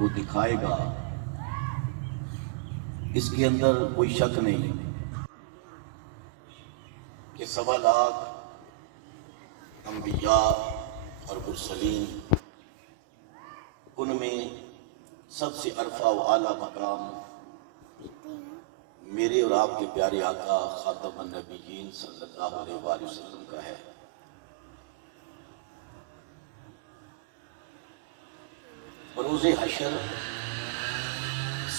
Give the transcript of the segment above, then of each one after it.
کو دکھائے گا، اس کے اندر کوئی شک نہیں کہ 1.25 انبیاء اور مرسلین، ان میں سب سے عرفہ و اعلیٰ مقام میرے اور آپ کے پیارے آقا خاتم النبیین صلی اللہ علیہ وآلہ وسلم کا ہے۔ بروز حشر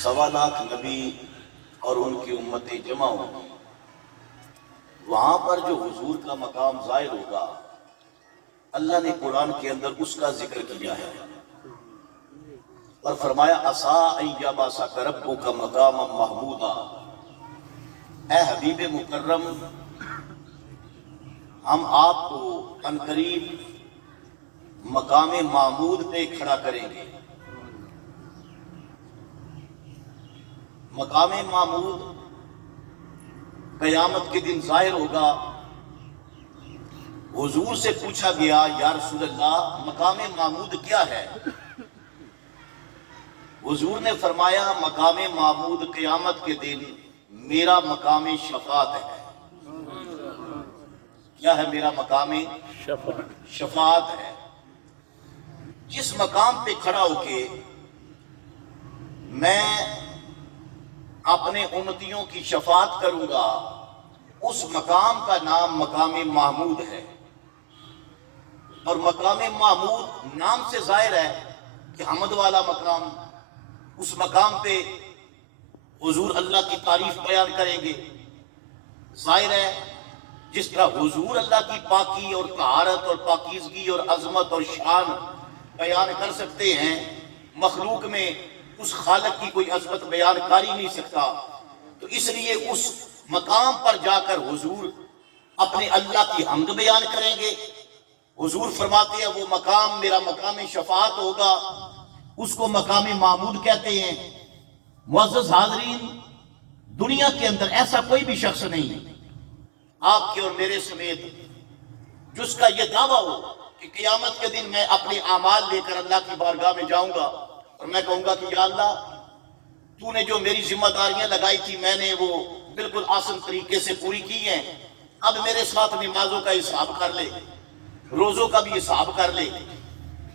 1.25 نبی اور ان کی امتیں جمع ہوں گی، وہاں پر جو حضور کا مقام ظاہر ہوگا، اللہ نے قرآن کے اندر اس کا ذکر کیا ہے اور فرمایا عَسَىٰ أَن يَبْعَثَكَ رَبُّكَ مَقَامًا مَحْمُودًا۔ اے حبیب مکرم، ہم آپ کو عنقریب مقام محمود پہ کھڑا کریں گے۔ مقام محمود قیامت کے دن ظاہر ہوگا۔ حضور سے پوچھا گیا یا رسول اللہ مقام محمود کیا ہے؟ حضور نے فرمایا مقام محمود قیامت کے دن میرا مقام شفاعت ہے۔ کیا ہے میرا مقام شفاعت ہے۔ جس مقام پہ کھڑا ہو کے میں اپنے امتیوں کی شفاعت کروں گا، اس مقام کا نام مقام محمود ہے۔ اور مقام محمود نام سے ظاہر ہے کہ حمد والا مقام۔ اس مقام پہ حضور اللہ کی تعریف بیان کریں گے۔ ظاہر ہے جس طرح حضور اللہ کی پاکی اور طہارت اور پاکیزگی اور عظمت اور شان بیان کر سکتے ہیں، مخلوق میں اس خالق کی کوئی عظمت بیان کر ہی نہیں سکتا، تو اس لیے اس مقام پر جا کر حضور اپنے اللہ کی حمد بیان کریں گے۔ حضور فرماتے ہیں وہ مقام میرا مقام شفاعت ہوگا، اس کو مقام محمود کہتے ہیں۔ معزز حاضرین، دنیا کے اندر ایسا کوئی بھی شخص نہیں آپ کے اور میرے سمیت جس کا یہ دعویٰ ہو کہ قیامت کے دن میں اپنے اعمال لے کر اللہ کی بارگاہ میں جاؤں گا اور میں کہوں گا کہ یا اللہ تو نے جو میری ذمہ داریاں لگائی تھی میں نے وہ بالکل آسان طریقے سے پوری کی ہیں، اب میرے ساتھ نمازوں کا حساب کر لے، روزوں کا بھی حساب کر لے،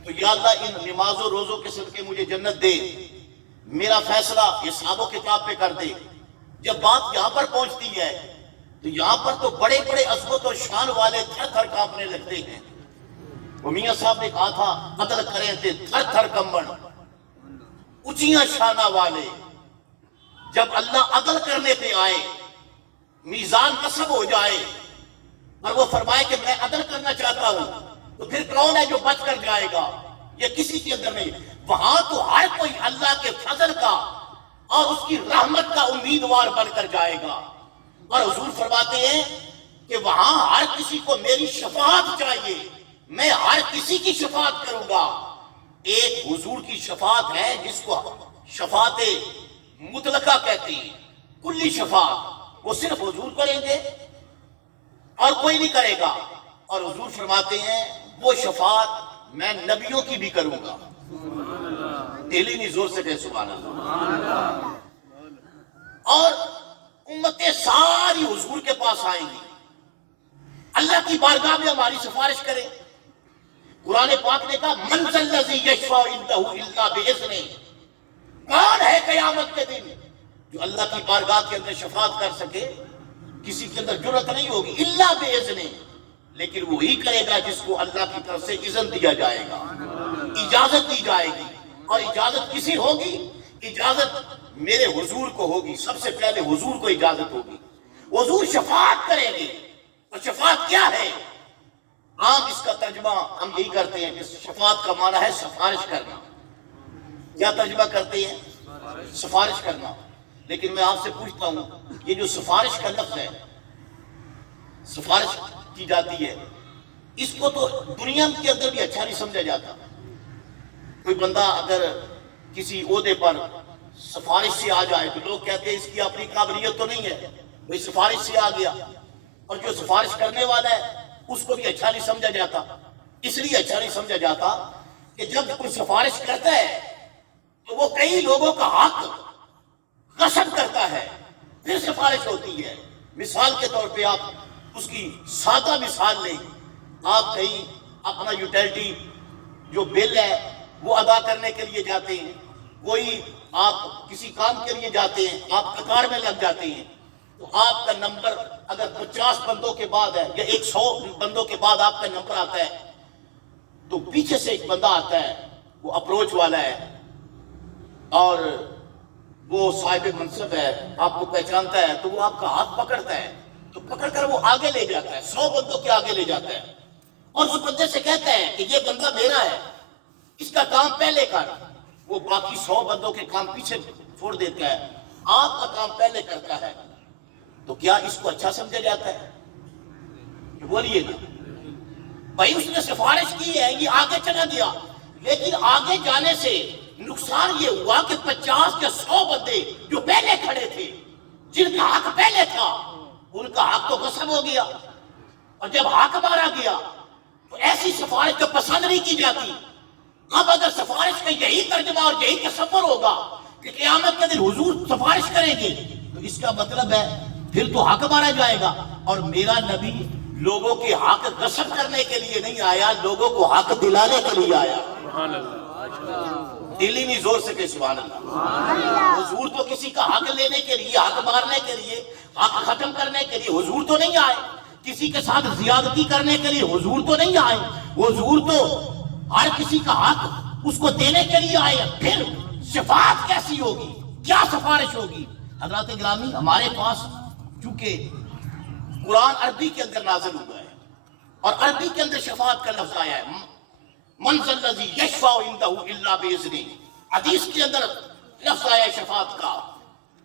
تو یا اللہ ان نماز و روزوں کے صدقے مجھے جنت دے، میرا فیصلہ حساب و کتاب پہ کر دے۔ جب بات یہاں پر پہنچتی ہے تو یہاں پر تو بڑے بڑے عظمت و شان والے تھر تھر کانپنے لگتے ہیں۔ وہ میاں صاحب نے کہا تھا قتل کریں تھے تھر تھر کمبن، اونچیاں شانہ والے جب اللہ عدل کرنے پہ آئے، میزان نصب ہو جائے اور وہ فرمائے کہ میں عدل کرنا چاہتا ہوں، تو پھر کون ہے جو بچ کر جائے گا؟ یہ کسی کے اندر نہیں۔ وہاں تو ہر کوئی اللہ کے فضل کا اور اس کی رحمت کا امیدوار بن کر جائے گا۔ اور حضور فرماتے ہیں کہ وہاں ہر کسی کو میری شفاعت چاہیے، میں ہر کسی کی شفاعت کروں گا۔ ایک حضور کی شفاعت ہے جس کو شفاعت مطلقہ کہتے ہیں، کلی شفاعت، وہ صرف حضور کریں گے اور کوئی نہیں کرے گا۔ اور حضور فرماتے ہیں وہ شفاعت میں نبیوں کی بھی کروں گا۔ دلی نہیں زور سے کہے سبحان اللہ۔ اور امتیں ساری حضور کے پاس آئیں گی، اللہ کی بارگاہ میں ہماری سفارش کریں۔ قرآن پاک نے کہا من ذا الذی یشفع عندہ الا باذنہ، کون ہے قیامت کے دن جو اللہ کی بارگاہ کے اندر شفاعت کر سکے؟ کسی کے اندر جرأت نہیں ہوگی الا باذنہ، لیکن وہی کرے گا جس کو اللہ کی طرف سے اذن دیا جائے گا، اجازت دی جائے گی۔ اور اجازت کسی ہوگی؟ اجازت میرے حضور کو ہوگی، سب سے پہلے حضور کو اجازت ہوگی، حضور شفاعت کریں گے۔ اور شفاعت کیا ہے؟ عام اس کا ترجمہ ہم یہی کرتے ہیں کہ شفاعت کا معنی ہے سفارش کرنا۔ کیا ترجمہ کرتے ہیں؟ سفارش کرنا۔ لیکن میں آپ سے پوچھتا ہوں یہ جو سفارش کا لفظ ہے، سفارش کی جاتی ہے، اس کو تو دنیا کے اندر بھی اچھا نہیں سمجھا جاتا۔ کوئی بندہ اگر کسی عہدے پر سفارش سے آ جائے تو لوگ کہتے ہیں اس کی اپنی قابلیت تو نہیں ہے، وہ سفارش سے آ گیا، اور جو سفارش کرنے والا ہے اس کو بھی اچھا نہیں سمجھا جاتا۔ اس لیے اچھا نہیں سمجھا جاتا کہ جب کوئی سفارش کرتا ہے تو وہ کئی لوگوں کا حق غصب کرتا ہے، پھر سفارش ہوتی ہے۔ مثال کے طور پہ آپ اس کی سادہ مثال لیں، آپ کہیں اپنا یوٹیلٹی جو بل ہے وہ ادا کرنے کے لیے جاتے ہیں، کوئی آپ کسی کام کے لیے جاتے ہیں، آپ قطار میں لگ جاتے ہیں، تو آپ کا نمبر اگر 50 بندوں کے بعد ہے یا 100 بندوں کے بعد آپ کا نمبر آتا ہے، تو پیچھے سے ایک بندہ آتا ہے، وہ اپروچ والا ہے اور وہ صاحب منصب ہے، آپ کو پہچانتا ہے، تو وہ آپ کا ہاتھ پکڑتا ہے، تو پکڑ کر وہ آگے لے جاتا ہے، 100 بندوں کے آگے لے جاتا ہے، اور اس بندے سے کہتا ہے کہ یہ بندہ میرا ہے، اس کا کام پہلے کر۔ وہ باقی 100 بندوں کے کام پیچھے چھوڑ دیتا ہے، آپ کا کام پہلے کرتا ہے، تو کیا اس کو اچھا سمجھا جاتا ہے؟ بولیے نا بھائی، اس نے سفارش کی ہے، یہ آگے چلا گیا، لیکن آگے جانے سے نقصان یہ ہوا کہ 50 یا 100 بندے جو پہلے کھڑے تھے، جن کا حق پہلے تھا، ان کا حق تو غصب ہو گیا، اور جب حق مارا گیا تو ایسی سفارش تو پسند نہیں کی جاتی۔ اب اگر سفارش کا یہی ترجمہ اور یہی تصور ہوگا کہ قیامت کے دن حضور سفارش کریں گے، تو اس کا مطلب ہے پھر تو حق مارا جائے گا، اور میرا نبی لوگوں کے حق غصب کرنے کے لیے نہیں آیا، لوگوں کو حق دلانے کے لیے آیا۔ دل ہی نہیں زور سے کہ سبحان اللہ۔ حضور تو کسی کا حق لینے کے لیے، حق مارنے کے لیے، حق ختم کرنے کے لیے حضور تو نہیں آئے، کسی کے ساتھ زیادتی کرنے کے لیے حضور تو نہیں آئے، حضور تو ہر کسی کا حق اس کو دینے کے لیے آئے۔ پھر شفاعت کیسی ہوگی، کیا سفارش ہوگی؟ حضرات گرامی، ہمارے پاس چونکہ قرآن عربی کے اندر نازل ہوا ہے اور عربی کے اندر شفاعت کا لفظ آیا ہے، من ذا الذی یشفع عندہ الا باذنہ، حدیث کے اندر لفظ آیا ہے شفاعت کا،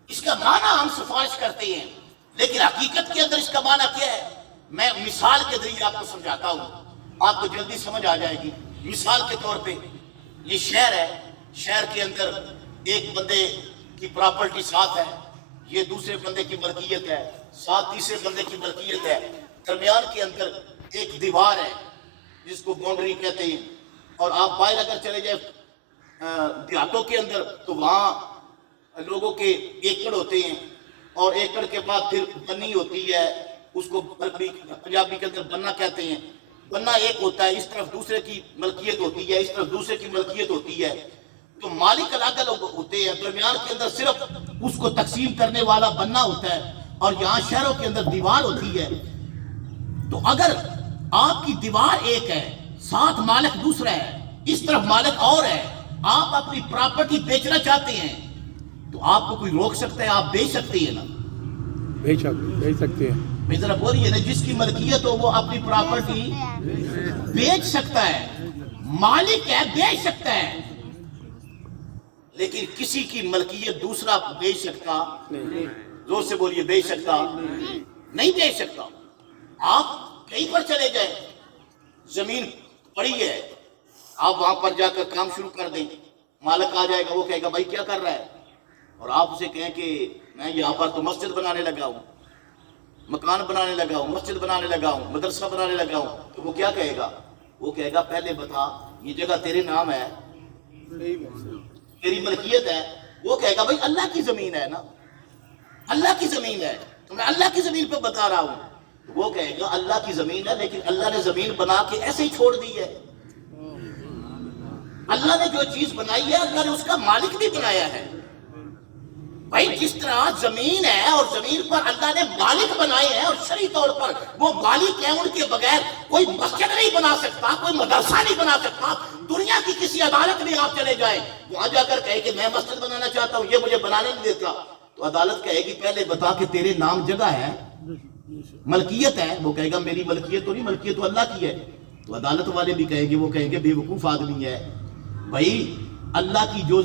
اس کا معنی ہم سفارش کرتے ہیں، لیکن حقیقت کے اندر اس کا معنی کیا ہے؟ میں مثال کے ذریعے آپ کو سمجھاتا ہوں، آپ کو جلدی سمجھ آ جائے گی۔ مثال کے طور پہ یہ شہر ہے، شہر کے اندر ایک بندے کی پراپرٹی ساتھ ہے، یہ دوسرے بندے کی ملکیت ہے، ساتھ تیسرے بندے کی ملکیت ہے، درمیان کے اندر ایک دیوار ہے جس کو باؤنڈری کہتے ہیں، اور آپ باہر اگر چلے جائیں دیہاتوں کے اندر تو وہاں لوگوں کے ایکڑ ہوتے ہیں، اور ایکڑ کے بعد پھر بنی ہوتی ہے، اس کو پنجابی کے اندر بننا کہتے ہیں، بننا ایک ہوتا ہے، اس طرف دوسرے کی ملکیت ہوتی ہے، اس طرف دوسرے کی ملکیت ہوتی ہے، تو مالک الگ الگ ہوتے ہیں، درمیان کے اندر صرف اس کو تقسیم کرنے والا بننا ہوتا ہے، اور یہاں شہروں کے اندر دیوار ہوتی ہے۔ تو اگر آپ کی دیوار ایک ہے، ساتھ مالک دوسرا ہے، اس طرف مالک اور ہے، آپ اپنی پراپرٹی بیچنا چاہتے ہیں تو آپ کو کوئی روک سکتا ہے؟ آپ بیچ سکتے ہیں نا؟ بیچ سکتے ہیں۔ میں ذرا بولیے نا، جس کی ملکیت ہو وہ اپنی پراپرٹی بیچ سکتا ہے، مالک ہے، بیچ سکتا ہے، لیکن کسی کی ملکیت دوسرا بیچ سکتا؟ زور سے بولیے، بیچ سکتا نہیں، بیچ سکتا۔ آپ کہیں پر چلے جائیں، زمین پڑی ہے، آپ وہاں پر جا کر کام شروع کر دیں، مالک آ جائے گا، وہ کہے گا بھائی کیا کر رہا ہے، اور آپ اسے کہیں کہ میں یہاں پر تو مسجد بنانے لگا ہوں، مکان بنانے لگا ہوں، مسجد بنانے لگا ہوں، مدرسہ بنانے لگا ہوں، تو وہ کیا کہے گا؟ وہ کہے گا پہلے بتا یہ جگہ تیرے نام ہے، تیری ملکیت ہے؟ وہ کہے گا بھائی اللہ کی زمین ہے نا، اللہ کی زمین ہے، تو میں اللہ کی زمین پہ بتا رہا ہوں۔ وہ کہے گا اللہ کی زمین ہے، لیکن اللہ نے زمین بنا کے ایسے ہی چھوڑ دی ہے، اللہ نے جو چیز بنائی ہے اللہ نے اس کا مالک بھی بنایا ہے۔ بھائی جس طرح زمین ہے اور زمین پر اللہ نے مالک بنائے ہیں، اور شرعی طور پر وہ مالک ہیں، ان کے بغیر کوئی مسجد نہیں بنا سکتا، کوئی مدرسہ نہیں بنا سکتا۔ دنیا کی کسی عدالت میں آپ چلے جائیں، وہاں جا کر کہے کہ میں مسجد بنانا چاہتا ہوں، یہ مجھے بنانے نہیں دیتا، تو عدالت کہے گی پہلے بتا کہ تیرے نام جگہ ہے، ملکیت ہے؟ وہ کہے گا میری ملکیت تو نہیں، ملکیت تو اللہ کی ہے۔ تو عدالت والے بھی کہیں گے، وہ کہیں گے بے وقوف آدمی ہے، بھائی اللہ کی جو